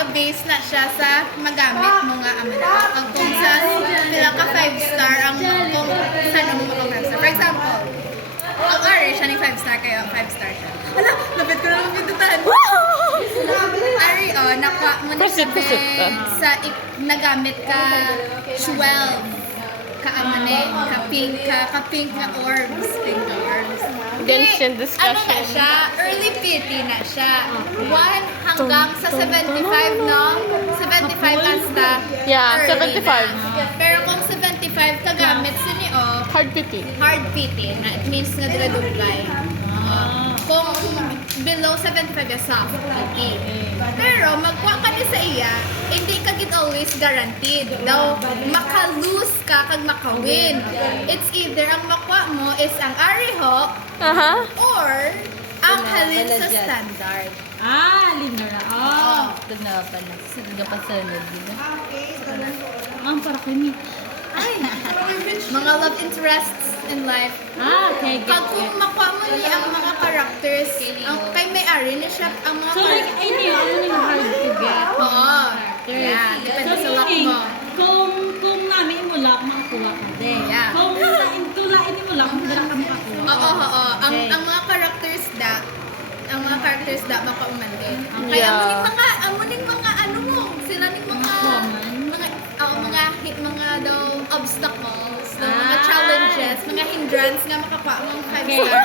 nag-base na siya sa magamit mo nga amana. Ang kung sa pila ka 5-star, ang kung saan mo mga 5-star. For example, ang R, siya ni 5-star kayo, 5-star siya. Hala, lapit ko na mapindutan. Ari, nakuha mo na siya sa nagamit ka 12 ka-amane, ka-pink na orbs, pink na orbs. Genshin Ano na discussion. siya? Early PT na siya. 1 hanggang sa 75, no? 75 hasta Yeah, early 75. na. Pero kung 75 kagamit sa niyo, Hard PT. hard PT na. It means nga dila duglay. Kung below 75 is soft PT. Pero magkuha ka ni sa iya, hindi ka gid always guaranteed. Daw maka-lose ka kag maka-win. It's either ang makuha mo is ang ariho Aha. or ang halin sa standard. Linear na. Oh. Ito na pala. Sige pa sa dito. Ang para ko ni. Mga love interests in life. Okay. Pag kung makuha mo ni ang mga characters, ang kay may-ari na siya ang mga So like, characters. ini yung hard to get. Oo. Yeah, depende sa luck meaning, mo. kung namin mo lock, makakuha ka din. Yeah. Kung tulain mo lock, hindi ka makakuha. Oo. Okay. Ang mga characters makauman din. Kaya Yeah. amuning mga ano mo, sila ning mga mga daw obstacles, mga challenges, mga hindrance nga makakuha mo ang 5-star.